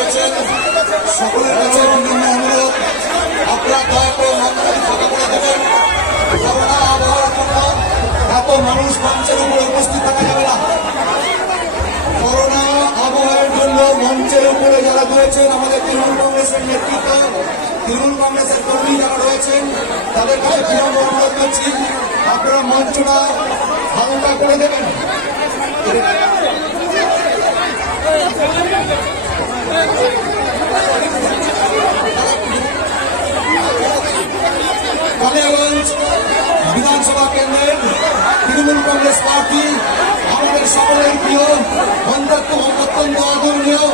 রয়েছেন সকলের কাছে বিনম্র অনুরোধ, আপনারা দয়া করে মঞ্চটি ফাঁকা করে দেবেন। করোনা আবহাওয়ার জন্য এত মানুষ মঞ্চের উপরে উপস্থিত থাকা যাবে না। করোনা আবহাওয়ার জন্য মঞ্চের উপরে যারা রয়েছেন আমাদের তৃণমূল কংগ্রেসের নেতৃত্ব, তৃণমূল কংগ্রেসের কর্মী যারা রয়েছেন তাদের কাছে বিনম্র অনুরোধ করছি, আপনারা মঞ্চটা হালকা করে দেবেন। কালিয়াগঞ্জ বিধানসভা কেন্দ্রের তৃণমূল কংগ্রেস প্রার্থী আমাদের সকলের প্রিয় অত্যন্ত আদরণীয়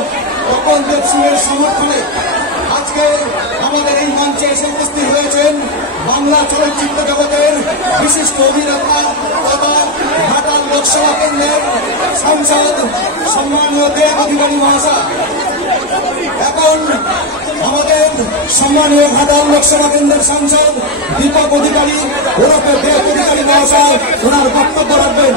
তপন দেব সিংয়ের সমর্থনে আজকে আমাদের এই মঞ্চে এসে উপস্থিত হয়েছেন বাংলা চলচ্চিত্র জগতের বিশিষ্ট অভিনেতা তথা ঘাটাল লোকসভা কেন্দ্রের সাংসদ সম্মানীয় দেব অধিকারী মহাশয়। এখন আমাদের সম্মানীয় ঘাটাল লোকসভা কেন্দ্রের সাংসদ দীপক অধিকারী ওরফে দেব অধিকারী মহাশয় ওনার বক্তব্য রাখবেন।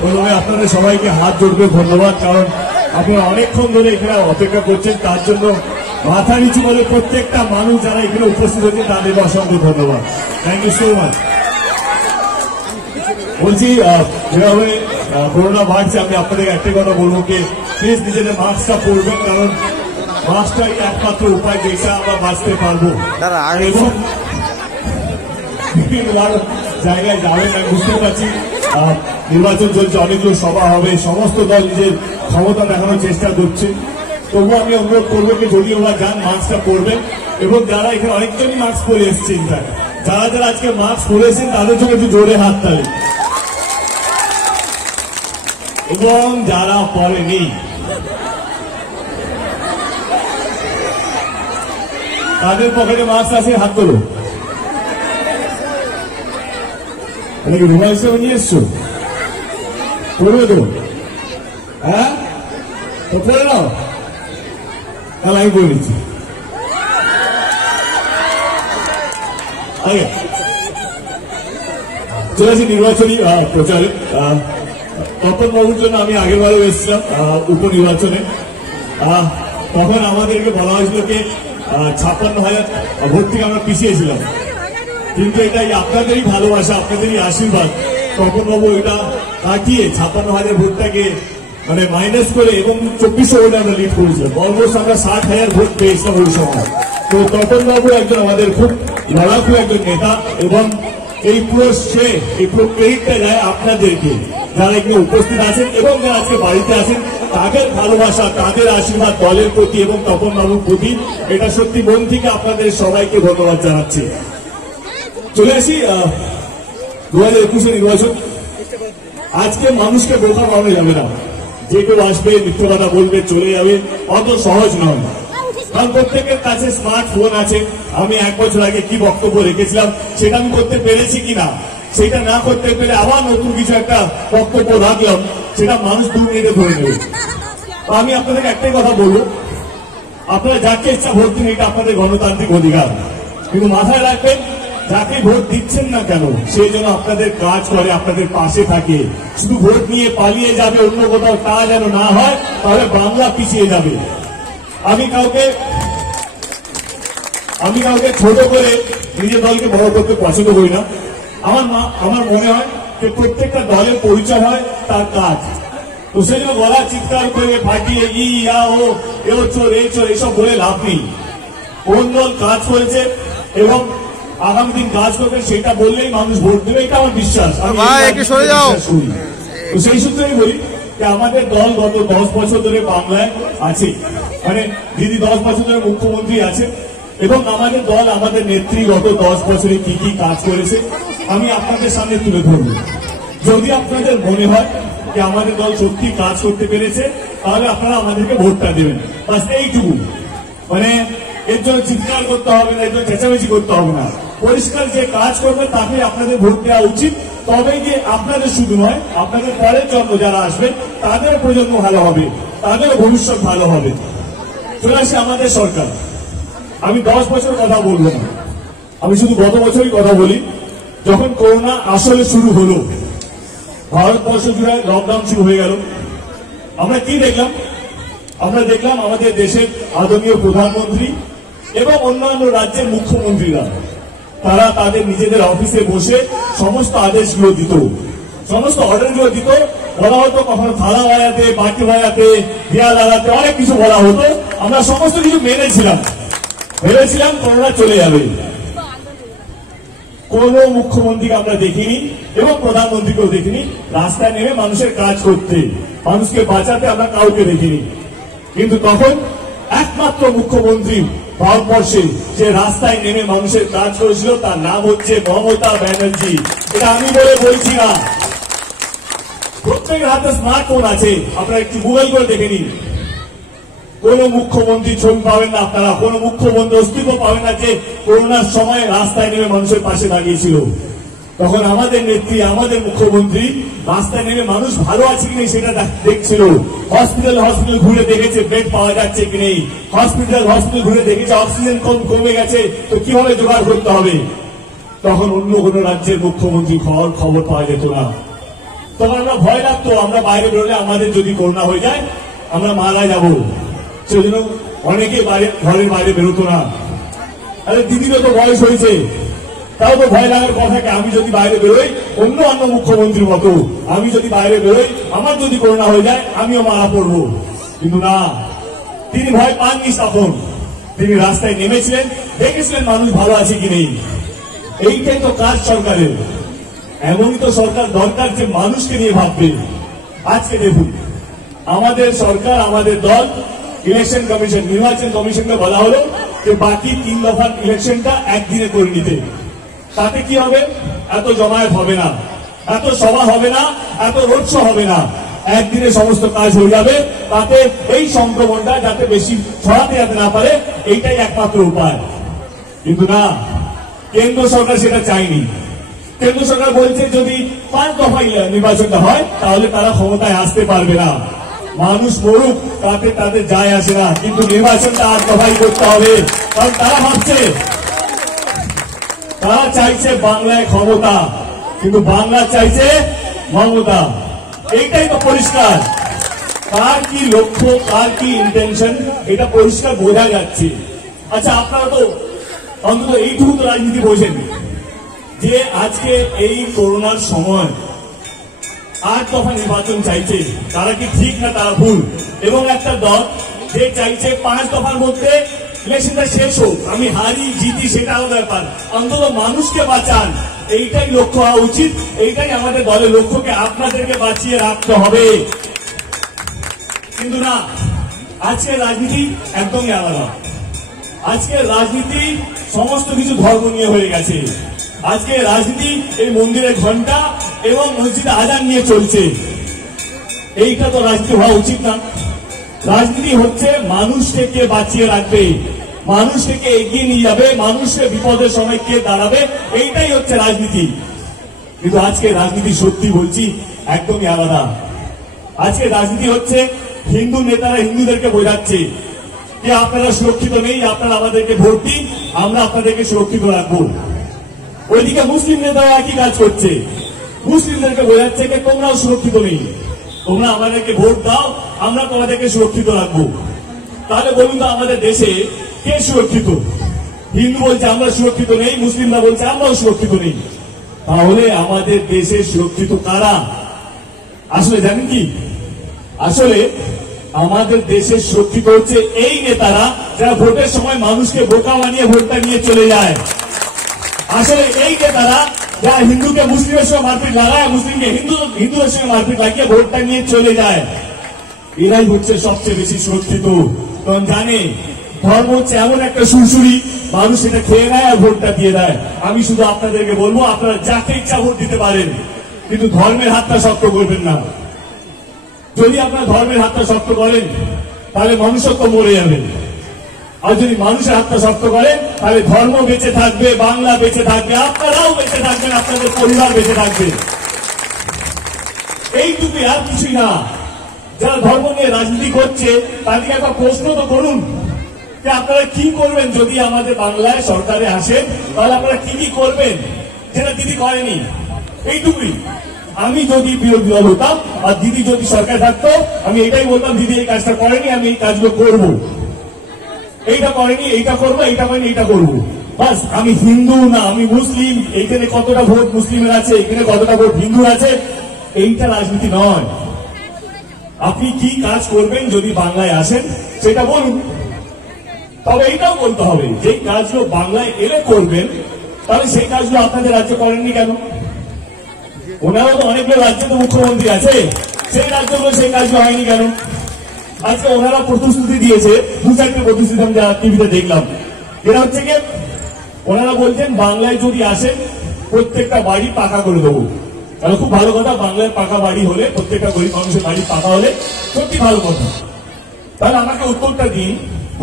প্রথমে আপনাদের সবাইকে হাত জোড়বে ধন্যবাদ, কারণ আপনারা অনেকক্ষণ ধরে এখানে অপেক্ষা করছেন, তার জন্য মাথা নিচু বলে প্রত্যেকটা মানুষ যারা এখানে উপস্থিত হয়েছে তাদের অসংখ্য ধন্যবাদ। Thank you so much. বলছি যেভাবে করোনা বাড়ছে, আমি আপনাদের একটাই কথা বলবো কি প্লিজ নিজেদের মাস্কটা পরবেন, কারণ মাস্কটাই একমাত্র উপায় যেটা আমরা বাঁচতে পারবো। এবং বিভিন্ন জায়গায় যাবেন, আমি বুঝতে পারছি নির্বাচন চলছে, অনেকগুলো সভা হবে, সমস্ত দল নিজের ক্ষমতা দেখানোর চেষ্টা করছে। তবুও আমি অনুরোধ করবো যে যদি ওরা যান মাস্কটা পরবেন, এবং যারা এখানে অনেকজনই মাস্ক পরে এসছেন, যারা যারা আজকে মাস্ক পরেছেন তাদের জন্য একটু জোরে হাত তালি, এবং যারা পরেনি তাদের পকেটে মাস্ক আছে, হাত তোলো। কি রুমাল হিসেবে নিয়ে এসছো? করবে তো? হ্যাঁ, তো পড়ে নাও, তাহলে আমি বলে দিচ্ছি। চলে আসি নির্বাচনী প্রচারে। তপন বাবুর জন্য আমি আগের বারেও এসেছিলাম উপনির্বাচনে, তখন আমাদেরকে বলা হয়েছিল যে 56,000 ভোট থেকে আমরা পিছিয়েছিলাম, কিন্তু এটাই আপনাদেরই ভালোবাসা, আপনাদেরই আশীর্বাদ, তপনবাবু এটা কাটিয়ে 56,000 ভোটটাকে মানে মাইনাস করে এবং 2400 ভোটে আমরা লিড করেছিলাম। অলমোস্ট আমরা 60,000 ভোট পেয়েছিলাম ওই সময়। তো তপনবাবু একজন আমাদের খুব লড়াকু একজন নেতা, এবং এই পুরো ক্রেডিটটা যায় আপনাদেরকে, যারা এখানে উপস্থিত আছেন এবং যারা আজকে বাড়িতে আছেন, তাদের ভালোবাসা, তাদের আশীর্বাদ দলের প্রতি এবং তপনবাবুর প্রতি, এটা সত্যি মন থেকে আপনাদের সবাইকে ধন্যবাদ জানাচ্ছি। চলে আসি 2021 নির্বাচন। আজকে মানুষকে বোকা বানানো যাবে না, যে কেউ আসবে মিথ্য কথা বলবে চলে যাবে, অত সহজ নয়, কারণ প্রত্যেকের কাছে স্মার্টফোন আছে। আমি 1 বছর আগে কি বক্তব্য রেখেছিলাম সেটা আমি করতে পেরেছি কিনা, সেটা না করতে পেরে আবার নতুন কিছু একটা বক্তব্য রাখলাম, সেটা মানুষ 2 মিনিটে ধরে নেবে। আমি আপনাদের একটাই কথা বলবো, আপনারা যাকে ইচ্ছা ভোট দিন, এটা আপনাদের গণতান্ত্রিক অধিকার, কিন্তু মাথায় রাখবেন যাকে ভোট দিচ্ছেন না কেন সেই জন্য আপনাদের কাজ করে, আপনাদের পাশে থাকে। শুধু ভোট নিয়ে পালিয়ে যাবে অন্য কোথাও, তা যেন না হয়, তাহলে বাংলা পিছিয়ে যাবে। আমি কাউকে ছোট করে নিজের দলকে বড় করতে পছন্দ করি না। আমার মনে হয় যে প্রত্যেকটা দলের পরিচয় হয় তার কাজ। তো সেই জন্য গলা চিৎকার করে ফাটিয়ে ও চোর এই চোর এইসব বলে লাভ নেই। কোন দল কাজ করেছে এবং আগামী দিন কাজ করবে সেটা বললেই মানুষ ভোট দেবে, এটা আমার বিশ্বাস। তো সেই সূত্রেই বলি যে আমাদের দল গত 10 বছর ধরে বাংলায় আছে, মানে দিদি 10 বছর ধরে মুখ্যমন্ত্রী আছে, এবং আমাদের দল আমাদের নেত্রী গত 10 বছরে কি কি কাজ করেছে আমি আপনাদের সামনে তুলে ধরব। যদি আপনাদের মনে হয় যে আমাদের দল সত্যি কাজ করতে পেরেছে, তাহলে আপনারা আমাদেরকে ভোটটা দেবেন, বাস এইটুকু। মানে এর জন্য চিৎকার করতে হবে না, এর জন্য চেঁচামেচি করতে হবে না, পরিষ্কার যে কাজ করবে তাকে আপনাদের ভোট দেওয়া উচিত। তবে যে আপনাদের শুধু নয়, আপনাদের পরের জন্ম যারা আসবে তাদের প্রজন্ম ভালো হবে, তাদের ভবিষ্যৎ ভালো হবে। চলে আসে আমাদের সরকার। আমি 10 বছর কথা বলবো না, আমি শুধু গত বছরই কথা বলি। যখন করোনা আসলে শুরু হলো, ভারতবর্ষ জুড়ে লকডাউন শুরু হয়ে গেল, আমরা কি দেখলাম? আমরা দেখলাম আমাদের দেশের আদরণীয় প্রধানমন্ত্রী এবং অন্যান্য রাজ্যের মুখ্যমন্ত্রীরা তারা তাদের নিজেদের অফিসে বসে সমস্ত আদেশগুলো দিত, সমস্ত অর্ডারগুলো দিত। বলা হতো কখনো থালা বাজাতে, বাটি বাজাতে, দেয়া লাগাতে, অনেক কিছু বলা হতো। আমরা সমস্ত কিছু মেনেছিলাম, ভেবেছিলাম করোনা চলে যাবে। কোন মুখ্যমন্ত্রীকে আমরা দেখিনি এবং প্রধানমন্ত্রীকেও দেখিনি রাস্তায় নেমে মানুষের কাজ করতে, মানুষকে বাঁচাতে আমরা কাউকে দেখিনি। কিন্তু তখন একমাত্র মুখ্যমন্ত্রী ভারতবর্ষে যে রাস্তায় নেমে মানুষের কাজ করেছিল তার নাম হচ্ছে মমতা ব্যানার্জি। এটা আমি বলছি না, প্রত্যেকের হাতে স্মার্টফোন আছে, আপনারা একটু গুগল করে দেখে নিন। কোন মুখ্যমন্ত্রী ছবি পাবেন না আপনারা, কোন মুখ্যমন্ত্রী অস্তিত্ব পাবেন না যে করোনার সময় রাস্তায় নেমে মানুষের পাশে দাঁড়িয়েছিল। তখন আমাদের নেত্রী, আমাদের মুখ্যমন্ত্রী রাস্তায় নেমে মানুষ ভালো আছে কিনা সেটা দেখছিল। হসপিটাল ঘুরে দেখেছে বেড পাওয়া যাচ্ছে কি নেই, হসপিটাল ঘুরে দেখেছে অক্সিজেন কমে গেছে তো কিভাবে জোগাড় করতে হবে। তখন অন্য কোন রাজ্যের মুখ্যমন্ত্রী খবর পাওয়া যেত না। তখন আমরা ভয় লাগতো, আমরা বাইরে বেরোলে আমাদের যদি করোনা হয়ে যায় আমরা মারা যাব, সেজন্য অনেকে ঘরের বাইরে বেরোতো না। আরে দিদিরও তো বয়স হয়েছে, তাও তো ভয় লাগার কথাকে, আমি যদি বাইরে বেরোই অন্য মুখ্যমন্ত্রীর মতো, আমি যদি বাইরে বেরোই আমার যদি করোনা হয়ে যায় আমিও মারা পড়বো। কিন্তু না, তিনি ভয় পাননি। তখন তিনি রাস্তায় নেমেছিলেন, দেখেছিলেন মানুষ ভালো আছে কি নেই। এইটাই তো কাজ সরকারের। এমনই তো সরকার দরকার যে মানুষকে নিয়ে ভাববে। আজকে দেখুন আমাদের সরকার, আমাদের দল ইলেকশন কমিশন, নির্বাচন কমিশনকে বলা হলো যে বাকি 3 দফার ইলেকশনটা একদিনে করে নিতে। তাতে কি হবে? এত জমায়েত হবে না, এত সভা হবে না, এত রোড শো হবে না, একদিনে সমস্ত কাজ হয়ে যাবে। তাতে এই সংক্রমণটা যাতে বেশি ছড়াতে যেতে না পারে, এইটাই একমাত্র উপায়। কিন্তু না, কেন্দ্র সরকার সেটা চায়নি। কেন্দ্র সরকার বলছে যদি 5 দফা নির্বাচনটা হয় তাহলে তারা ক্ষমতায় আসতে পারবে না। মানুষ মরুক তাতে তাদের যায় আসে না, কিন্তু নির্বাচনটা 8 দফাই করতে হবে। কারণ তারা ভাবছে, তারা চাইছে বাংলায় ক্ষমতা, কিন্তু বাংলা চাইছে মমতা। এইটাই তো পরিষ্কার। কার কি লক্ষ্য, কার কি ইন্টেনশন, এটা পরিষ্কার বোঝা যাচ্ছে। আচ্ছা, আপনারা তো অন্তত এইটুকু তো রাজনীতি বোঝেন যে আজকে এই করোনার সময় 8 দফা নির্বাচন চাইছে, তারা কি ঠিক না তারা ভুল? এবং একটা দল যে চাইছে 5 দফার মধ্যে ইলেকশনটা শেষ হোক, আমি হারি জিতি সেটা আলাদা ব্যাপার, অন্তত মানুষকে বাঁচান, এইটাই লক্ষ্য হওয়া উচিত। এইটাই আমাদের দলের লক্ষ্যকে আপনাদেরকে বাঁচিয়ে রাখতে হবে। কিন্তু না, আজকের রাজনীতি একদমই আলাদা। আজকের রাজনীতি সমস্ত কিছু ধর্ম নিয়ে হয়ে গেছে। আজকে রাজনীতি এই মন্দিরের ঘন্টা এবং মসজিদে আজান নিয়ে চলছে। এইটা তো রাজনীতি হওয়া উচিত না। রাজনীতি হচ্ছে মানুষকে কে বাঁচিয়ে রাখবে, মানুষকে কে এগিয়ে নিয়ে যাবে, মানুষকে বিপদের সময় কে দাঁড়াবে, এইটাই হচ্ছে রাজনীতি। কিন্তু আজকে রাজনীতি সত্যি বলছি একদমই আলাদা। আজকে রাজনীতি হচ্ছে হিন্দু নেতারা হিন্দুদেরকে বোঝাচ্ছে যে আপনারা সুরক্ষিত নেই, আপনারা আমাদেরকে ভোট দিন, আমরা আপনাদেরকে সুরক্ষিত রাখবো। ওইদিকে মুসলিম নেতারা একই কাজ করছে, মুসলিমদেরকে বোঝাচ্ছে যে তোমরাও সুরক্ষিত নেই, তোমরা আমাদেরকে ভোট দাও, আমরা তোমাদেরকে সুরক্ষিত রাখবো। তাহলে বলুন তো আমাদের দেশে কে সুরক্ষিত? হিন্দু বলছে আমরা সুরক্ষিত নেই, মুসলিমরা বলছে আমরাও সুরক্ষিত নেই। তাহলে আমাদের দেশে সুরক্ষিত কারা? আসলে জানেন কি, আসলে আমাদের দেশে সুরক্ষিত হচ্ছে এই নেতারা যারা ভোটের সময় মানুষকে বোকা বানিয়ে ভোটটা নিয়ে চলে যায়। আসলে এই নেতারা যারা হিন্দুকে মুসলিমের সঙ্গে মারপিট লাগায়, মুসলিমকে হিন্দুদের সঙ্গে মারপিট লাগিয়ে ভোটটা নিয়ে চলে যায়, এরাই হচ্ছে সবচেয়ে বেশি সুরক্ষিত। কারণ জানে ধর্ম হচ্ছে এমন একটা সুরসুরি, মানুষ এটা খেয়ে নেয় আর ভোটটা দিয়ে দেয়। আমি শুধু আপনাদেরকে বলবো, আপনারা যাকে ইচ্ছা ভোট দিতে পারেন, কিন্তু ধর্মের হাতটা শক্ত করবেন না। যদি আপনারা ধর্মের হাতটা শক্ত করেন তাহলে মনুষ্যত্ব মরে যাবে, আর যদি মানুষের হাতটা শক্ত করেন তাহলে ধর্ম বেঁচে থাকবে, বাংলা বেঁচে থাকবে, আপনারাও বেঁচে থাকবেন, আপনাদের পরিবার বেঁচে থাকবে। এইটুকুই, আর কিছুই না। যারা ধর্ম নিয়ে রাজনীতি করছে তাদেরকে একটা প্রশ্ন তো করুন, যে আপনারা কি করবেন যদি আমাদের বাংলায় সরকারে আসেন, তাহলে আপনারা কি কি করবেন যেটা দিদি করেনি, এইটুকুই। আমি যদি বিরোধী দল হতাম আর দিদি যদি সরকার থাকতো, আমি এটাই বলতাম, দিদি এই কাজটা করেনি, আমি এই কাজগুলো করবো, এইটা করেনি, এইটা করবো, এইটা করেনি, এইটা করবো। বাস, আমি হিন্দু না আমি মুসলিম, এইখানে কতটা ভোট মুসলিমের আছে, এখানে কতটা ভোট হিন্দুর আছে, এইটা রাজনীতি নয়। আপনি কি কাজ করবেন যদি বাংলায় আসেন সেটা বলুন। তবে এইটাও বলতে হবে যে কাজগুলো বাংলায় এলে করবেন, তাহলে সেই কাজগুলো আপনাদের রাজ্যে করেননি কেন? ওনারও তো অনেকগুলো রাজ্যে তো মুখ্যমন্ত্রী আছে, সেই রাজ্যগুলো সেই কাজগুলো হয়নি কেন? আজকে ওনারা প্রতিশ্রুতি দিয়েছে, দু চারটে প্রতিশ্রুতি আমি টিভিতে দেখলাম, যেটা হচ্ছে কি ওনারা বলছেন বাংলায় যদি আসেন প্রত্যেকটা বাড়ি পাকা করে দেবো। তাহলে খুব ভালো কথা, বাংলায় পাকা বাড়ি হলে, প্রত্যেকটা গরিব মানুষের বাড়ি পাকা হলে সত্যি ভালো কথা। তাহলে আমাকে উত্তরটা দিন,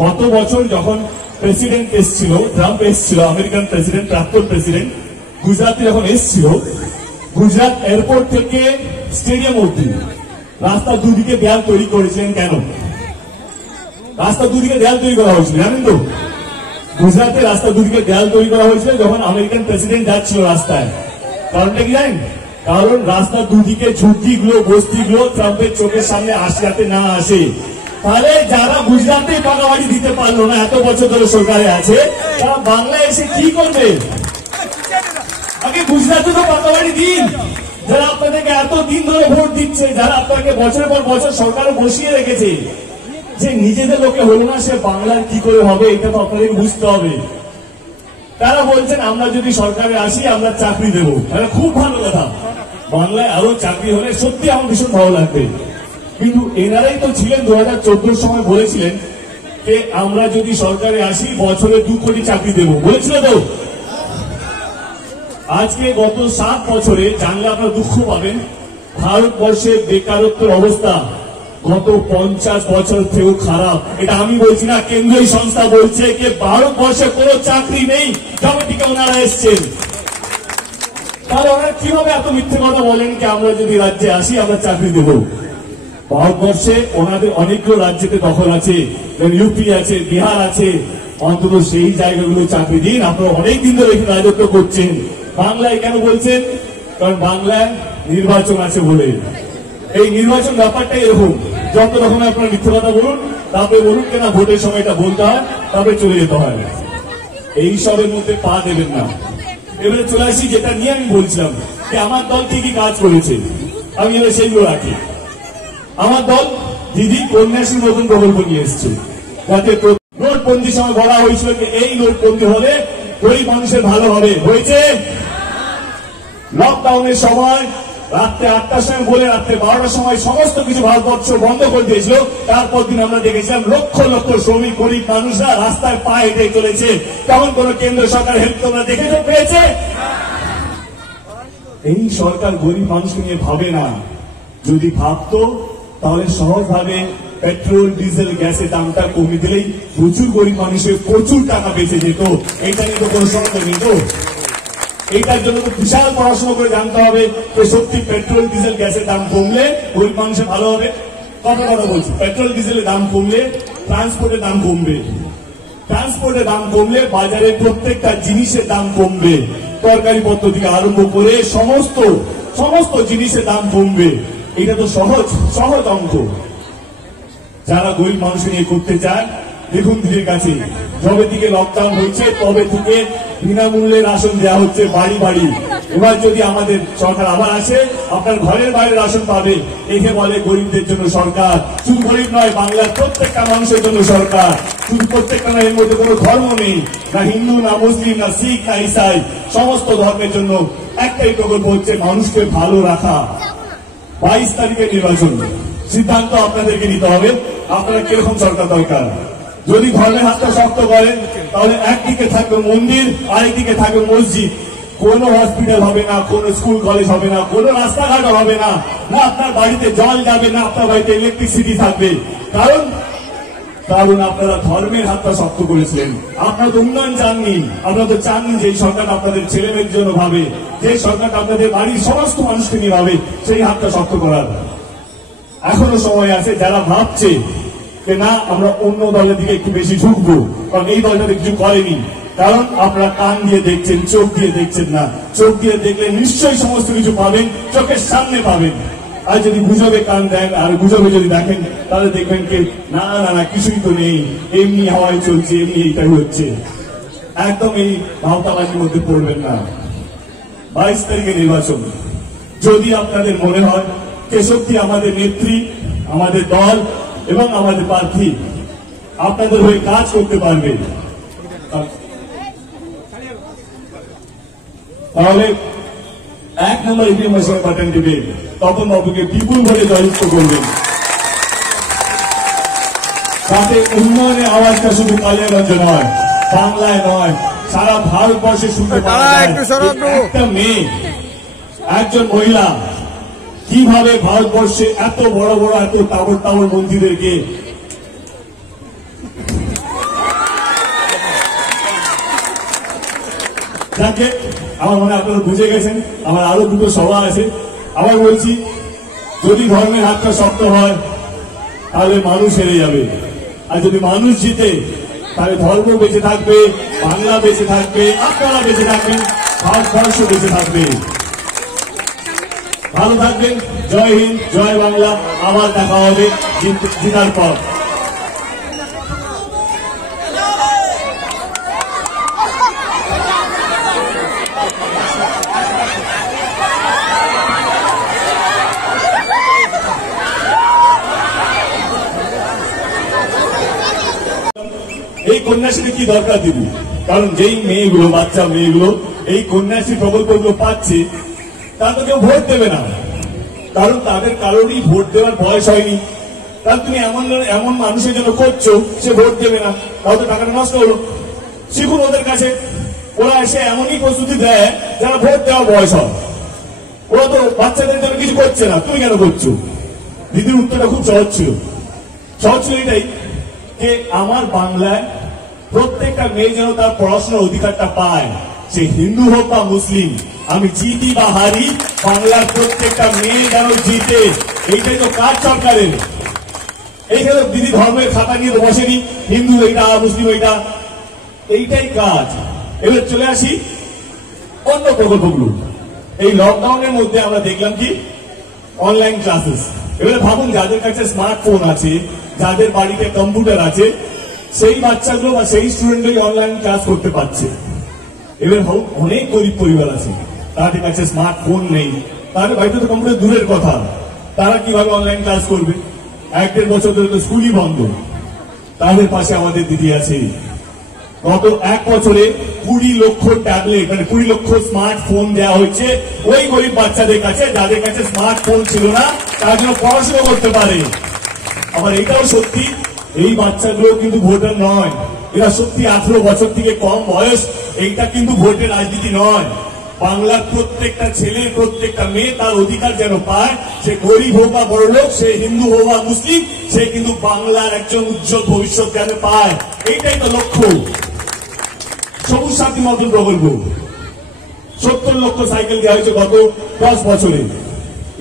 গত বছর যখন প্রেসিডেন্ট এসছিল, ট্রাম্প এসছিল, আমেরিকান প্রেসিডেন্ট, প্রাক্তন প্রেসিডেন্ট গুজরাটে যখন এসছিল, গুজরাট এয়ারপোর্ট থেকে স্টেডিয়াম অব্দি রাস্তা দুদিকে দেয়াল তৈরি করেছিলেন কেন? রাস্তা দুদিকে দেয়াল তৈরি করা হয়েছিল জানেন তো? গুজরাটে রাস্তা দুদিকে দেয়াল তৈরি করা হয়েছিল যখন আমেরিকান প্রেসিডেন্ট যাচ্ছিল রাস্তায়। কারণটা কি জানেন? কারণ রাস্তা দুদিকে ঝুঁকিগুলো, বস্তিগুলো ট্রাম্পের চোখের সামনে যাতে না আসে। তাহলে যারা গুজরাটে পাকা বাড়ি দিতে পারলো না, এত বছর ধরে সরকারে আছে, তারা বাংলায় এসে কি করবে? আগে গুজরাটে তো পাকা বাড়ি দিন, যারা আপনাদেরকে এত দিন ধরে ভোট দিচ্ছে, যারা আপনাকে বছরের পর বছর সরকারে বসিয়ে রেখেছে, যে নিজেদের লোকে হলো না, সে বাংলার কি করে হবে, এটা তো আপনাদের বুঝতে হবে। তারা বলছেন আমরা যদি সরকারে আসি আমরা চাকরি দেবো, তাহলে খুব ভালো কথা, বাংলায় আরো চাকরি হলে সত্যি আমার ভীষণ ভালো লাগবে। কিন্তু এনারাই তো ছিলেন 2014 সময় বলেছিলেন যে আমরা যদি সরকারে আসি বছরে 2 কোটি চাকরি দেবো, বলেছিল তো? আজকে গত 7 বছরে জানলে আপনারা দুঃখ পাবেন, ভারতবর্ষের বেকারত্বের অবস্থা গত 50 বছর থেকেও খারাপ। এটা আমি বলছি না, কেন্দ্রীয় সংস্থা বলছে যে ভারতবর্ষে কোনো চাকরি নেই যবে থেকে ওনারা এসছেন। তাহলে ওনারা কিভাবে এত মিথ্যে কথা বলেন যে আমরা যদি রাজ্যে আসি আমরা চাকরি দেব? ভারতবর্ষে ওনাদের অনেকগুলো রাজ্যেতে দখল আছে, ইউপি আছে, বিহার আছে, অন্তত সেই জায়গাগুলো চাকরি দিন। আপনারা অনেকদিন ধরে রাজত্ব করছেন। বাংলায় কেন বলছেন? কারণ বাংলায় নির্বাচন আছে বলে। এই নির্বাচন ব্যাপারটা এরকম, যত রকম আপনারা মিথ্যে কথা বলুন, তারপরে বলুন কেনা ভোটের সময়টা বলতে হয়, তারপরে চলে যেতে হয়। এই সবের মধ্যে পা দেবেন না। এবারে চলে আসি যেটা নিয়ে আমি বলছিলাম যে আমার দল কি কি কাজ করেছে, আমি এবার সেইগুলো রাখি। আমার দল দিদি কন্যাশ্রী নতুন প্রকল্প নিয়ে এসছে, যাতে নোটবন্দির সময় বলা হয়েছিল যে এই নোটবন্দি হলে গরিব মানুষের ভালো হবে, হয়েছে? লকডাউনের সময় রাত্রে 8টার সময় বলে রাত্রে 12টার সময় সমস্ত কিছু ভারতবর্ষ বন্ধ করে দিয়েছিল। তারপর দিন আমরা দেখেছিলাম লক্ষ লক্ষ শ্রমিক গরিব মানুষরা রাস্তায় পা হেঁটে চলেছে। তেমন কোন কেন্দ্র সরকার হেল্প তোমরা দেখেছো, পেয়েছে? এই সরকার গরিব মানুষকে নিয়ে ভাবে না। যদি ভাবতো তাহলে সহজভাবে পেট্রোল, ডিজেল, গ্যাসের দামটা কমে দিলেই প্রচুর গরিব মানুষের প্রচুর টাকা বেঁচে যেত। এইটা নিয়ে তো কোনো সন্দেহ নেই। তো এইটার জন্য তো বিশাল পড়াশোনা করে জানতে হবে যে সত্যি পেট্রোল, ডিজেল, গ্যাসের দাম কমলে গরিব মানুষের ভালো হবে। কথা বলছি, পেট্রোল ডিজেলের দাম কমলে ট্রান্সপোর্টের দাম কমবে, ট্রান্সপোর্টের দাম কমলে বাজারে প্রত্যেকটা জিনিসের দাম কমবে, তরকারি পত্র থেকে আরম্ভ করে সমস্ত জিনিসের দাম কমবে। এটা তো সহজ অঙ্ক। যারা গরিব মানুষ নিয়ে করতে চায়, দেখুন দিদির কাছে যবে থেকে লকডাউন হয়েছে তবে থেকে বিনামূল্যে রাশন দেওয়া হচ্ছে বাড়ি বাড়ি। এবার যদি আমাদের সরকার আবার আসে, আপনার ঘরের বাইরে রাশন পাবে। একে বলে গরিবদের জন্য সরকার। শুধু গরিব নয়, বাংলার প্রত্যেকটা মানুষের জন্য সরকার। শুধু প্রত্যেকটা নয়, এর মধ্যে কোনো ধর্ম নেই, না হিন্দু, না মুসলিম, না শিখ, না ইসাই, সমস্ত ধর্মের জন্য একটাই প্রকল্প হচ্ছে মানুষকে ভালো রাখা। 22 তারিখে নির্বাচন, সিদ্ধান্ত আপনাদেরকে নিতে হবে আপনারা কিরকম সরকার দরকার। যদি ধর্মের হাতটা শক্ত করেন তাহলে একদিকে থাকবে মন্দির, আরেকদিকে থাকবে মসজিদ। কোনো হসপিটাল হবে না, কোনো স্কুল কলেজ হবে না, কোনো রাস্তাঘাট হবে না, না আপনার বাড়িতে জল যাবে, না আপনার বাড়িতে ইলেকট্রিসিটি থাকবে। কারণ আপনারা ধর্মের হাতটা শক্ত করেছিলেন। আপনারা তো উন্নয়ন চাননি, আপনারা তো চাননি যে সরকার আপনাদের ছেলে মেয়ের জন্য ভাবে, যে সরকার আপনাদের বাড়ির সমস্ত মানুষকে নিয়ে ভাবে, সেই হাতটা শক্ত করার। এখনো সময় আছে, যারা ভাবছে যে না আমরা অন্য দলের দিকে একটু বেশি ঝুঁকবো, কারণ এই দলটা কিছু করেনি। কারণ আপনারা কান দিয়ে দেখছেন, চোখ দিয়ে দেখছেন না। চোখ দিয়ে দেখলে নিশ্চয়ই সমস্ত কিছু পাবেন, চোখের সামনে পাবেন। আর যদি গুজবে কান দেন আর গুজবে যদি দেখেন, তাহলে দেখবেন কি না না না কিছুই তো নেই, এমনি হাওয়ায় চলছে, এমনি এইটাই হচ্ছে। একদম এই ভাওতাবাজির মধ্যে পড়বেন না। 22 তারিখে নির্বাচন, যদি আপনাদের মনে হয় কেশবটি আমাদের নেত্রী, আমাদের দল এবং আমাদের প্রার্থী আপনাদের হয়ে কাজ করতে পারবে, তাহলে 1 নম্বর ইভিএম মেশিনে বাটন টিপে তপন বাবুকে বিপুল ভোটে জয়যুক্ত করবেন। তাতে উন্নয়নের আওয়াজটা শুধু কালিয়াগঞ্জে নয়, বাংলায় নয়, সারা ভারতবর্ষে শুনতে পাওয়া যায়। একটা মেয়ে, একজন মহিলা কিভাবে ভারতবর্ষে এত বড় বড় এত টাবর টাবর মন্ত্রীদেরকে যাকে আমার মনে আপনারা বুঝে গেছেন। আমার আরো দুটো সভা আছে। আবার বলছি, যদি ধর্মের হাতটা শক্ত হয় তাহলে মানুষ হেরে যাবে, আর যদি মানুষ জিতে তাহলে ধর্ম বেঁচে থাকবে, বাংলা বেঁচে থাকবে, আপনারা বেঁচে থাকবেন, ভারতবর্ষ বেঁচে থাকবে। ভালো থাকবেন। জয় হিন্দ, জয় বাংলা। আবার দেখা হবে জিতার পর। এই কন্যাশ্রী কি দরকার দিব, কারণ যেই মেয়েগুলো, বাচ্চা মেয়েগুলো এই কন্যাশ্রী প্রকল্পগুলো পাচ্ছে, তারা তো কেউ ভোট দেবে না, কারণ তাদের কারোরই ভোট দেওয়ার বয়স হয়নি। কারণ তুমি এমন মানুষের জন্য করছো, সে ভোট দেবে না, তাও তো টাকাটা নষ্ট হলো। শিখুন ওদের কাছে, ওরা এসে এমনই প্রস্তুতি দেয় যারা ভোট দেওয়ার বয়স হয়। ওরা তো বাচ্চাদের জন্য কিছু করছে না, তুমি কেন করছো? দিদির উত্তরটা খুব সহজ ছিল। এটাই যে আমার বাংলায় প্রত্যেকটা মেয়ে যেন তার পড়াশোনার অধিকারটা পায়, সে হিন্দু হোক বা মুসলিম। আমি জিতি বা হারি, বাংলার প্রত্যেকটা মেয়ে যেন জিতে, এইটাই তো কাজ সরকারের। এইখানে দিদি ধর্মের খাতা নিয়ে বসেনি, হিন্দু এইটা মুসলিম এইটা, এইটাই কাজ। এবার চলে আসি অন্য প্রকল্পগুলো। এই লকডাউনের মধ্যে আমরা দেখলাম কি অনলাইন ক্লাসেস। এবারে ভাবুন, যাদের কাছে স্মার্টফোন আছে, যাদের বাড়িতে কম্পিউটার আছে, সেই বাচ্চাগুলো বা সেই স্টুডেন্টগুলো অনলাইন ক্লাস করতে পারছে। এবার ভাবুন, অনেক গরিব পরিবার আছে, তাদের কাছে স্মার্টফোন নেই, তাদের বাড়িতে তো কম্পিউটার দূরের কথা, তারা কিভাবে অনলাইন ক্লাস করবে? 1-1.5 বছর ধরে তো স্কুলই বন্ধ। তাদের পাশে আমাদের দিদি আছে। গত 1 বছরে 20 লক্ষ ট্যাবলেট, মানে 20 লক্ষ স্মার্টফোন দেওয়া হয়েছে ওই গরিব বাচ্চাদের কাছে, যাদের কাছে স্মার্টফোন ছিল না, তারা যেন পড়াশোনা করতে পারে। আবার এটাও সত্যি, এই বাচ্চাগুলো কিন্তু ভোটার নয়, এরা সত্যি 18 বছর থেকে কম বয়স। এইটা কিন্তু ভোটের রাজনীতি নয়। বাংলার প্রত্যেকটা ছেলে, প্রত্যেকটা মেয়ে তার অধিকার যেন পায়, সে গরিব হোক বা বড় লোক, সে হিন্দু হোক বা মুসলিম, সে কিন্তু বাংলার একজন উজ্জ্বল ভবিষ্যৎ যেন পায়। এইটাই তো লক্ষ্য। সবুজ সাথী মতন প্রকল্প 70 লক্ষ সাইকেল দেওয়া হয়েছে গত 10 বছরে।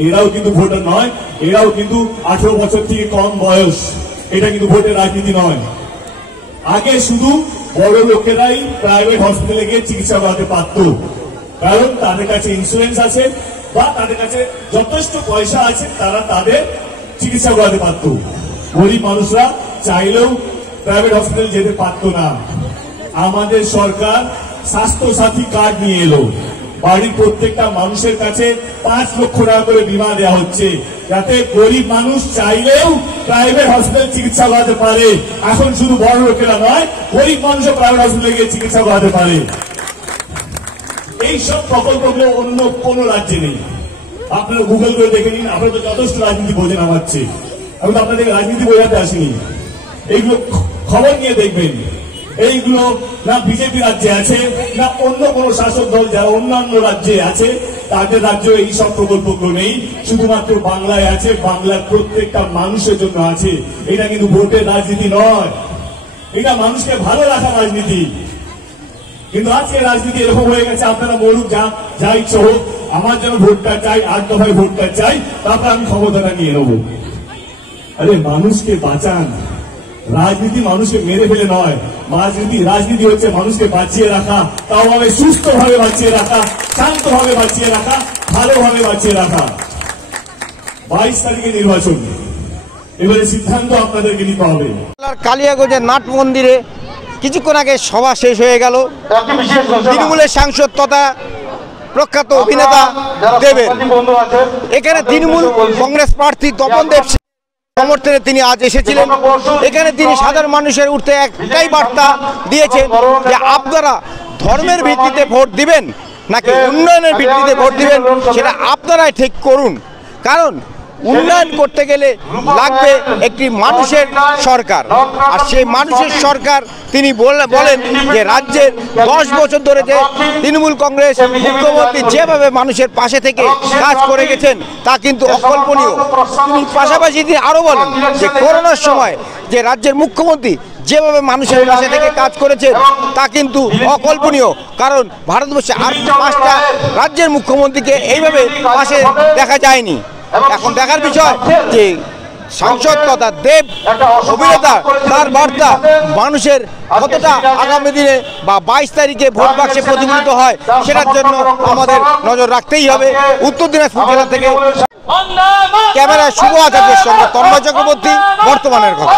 এরাও কিন্তু ভোটার নয়, এরাও কিন্তু 18 বছর থেকে কম বয়স। এটা কিন্তু ভোটের রাজনীতি নয়। আগে শুধু বড় লোকেরাই প্রাইভেট হসপিটালে গিয়ে চিকিৎসা করাতে পারত, কারণ তাদের কাছে ইন্স্যুরেন্স আছে বা তাদের কাছে যথেষ্ট পয়সা আছে, তারা তাদের চিকিৎসা করাতে পারত। গরিব মানুষরা চাইলেও প্রাইভেট হসপিটালে যেতে পারত না। আমাদের সরকার স্বাস্থ্য সাথী কার্ড নিয়ে এলো, বাড়ির প্রত্যেকটা মানুষের কাছে 5 লক্ষ টাকা করে বীমা দেওয়া হচ্ছে, যাতে গরিব মানুষ চাইলেও প্রাইভেট হসপিটাল চিকিৎসা করাতে পারে। এখন শুধু বড় লোকেরা নয়, গরিব মানুষও প্রাইভেট হসপিটালে গিয়ে চিকিৎসা করাতে পারে। এইসব প্রকল্পগুলো অন্য কোন রাজ্যে নেই। আপনারা গুগল করে দেখে নিন, আপনারা তো যথেষ্ট রাজনীতি বোঝেন আমার চেয়ে। আমি তো আপনাদের রাজনীতি বোঝাতে আসিনি। এইগুলো খবর নিয়ে দেখবেন। এইগুলো না বিজেপি রাজ্যে আছে, না অন্য কোন শাসক দল যারা অন্যান্য রাজ্যে আছে, তাদের রাজ্যে এই সব প্রকল্পগুলো নেই। শুধুমাত্র বাংলায় আছে, বাংলার প্রত্যেকটা মানুষের জন্য আছে। এটা কিন্তু ভোটের রাজনীতি নয়, এটা মানুষকে ভালো রাখার রাজনীতি। কিন্তু আজকে রাজনীতি এরকম হয়ে গেছে, আপনারা বলুক যা ইচ্ছে হোক, আমার যেন ভোটটা চাই, 8 দফায় ভোটটা চাই, তারপর আমি ক্ষমতাটা নিয়ে নেব। আরে মানুষকে বাঁচান, রাজনীতি মানুষকে মেরে ফেলে নয়, রাজনীতি হচ্ছে মানুষকে বাঁচিয়ে রাখা, তাও ভাবে সুস্থভাবে বাঁচিয়ে রাখা, শান্তভাবে বাঁচিয়ে রাখা, ভালোভাবে বাঁচিয়ে রাখা। 22 তারিখে নির্বাচন, এবারে সিদ্ধান্ত আপনাদেরকে নিতে হবে। কালিয়াগঞ্জের নাট মন্দিরে কিছুক্ষণ আগে সভা শেষ হয়ে গেল তৃণমূলের সাংসদ তথা প্রখ্যাত অভিনেতা দেবের। এখানে তৃণমূল কংগ্রেস প্রার্থী তপন দেব সমর্থনে তিনি আজ এসেছিলেন। এখানে তিনি সাধারণ মানুষের উঠতে একটাই বার্তা দিয়েছেন যে আপনারা ধর্মের ভিত্তিতে ভোট দিবেন নাকি উন্নয়নের ভিত্তিতে ভোট দিবেন সেটা আপনারাই ঠিক করুন, কারণ উন্নয়ন করতে গেলে লাগবে একটি মানুষের সরকার। আর সেই মানুষের সরকার তিনি বলেন যে রাজ্যের 10 বছর ধরে যে তৃণমূল কংগ্রেস মুখ্যমন্ত্রী যেভাবে মানুষের পাশে থেকে কাজ করে গেছেন তা কিন্তু অকল্পনীয়। তিনি পাশাপাশি তিনি আরও বলেন যে করোনার সময় যে রাজ্যের মুখ্যমন্ত্রী যেভাবে মানুষের পাশে থেকে কাজ করেছেন তা কিন্তু অকল্পনীয়, কারণ ভারতবর্ষে আর 5টা রাজ্যের মুখ্যমন্ত্রীকে এইভাবে পাশে দেখা যায়নি। এখন দেখার বিষয় যে সাংসদ তথা দেব অভিনেতা তার বার্তা মানুষের কতটা আগামী দিনে বা 22 তারিখে ভোট বাক্সে প্রতিফলিত হয় সেটার জন্য আমাদের নজর রাখতেই হবে। উত্তর দিনাজপুর জেলা থেকে ক্যামেরায় শুভ আচার্যের সঙ্গে তন্ময় চক্রবর্তী, বর্তমানের কথা।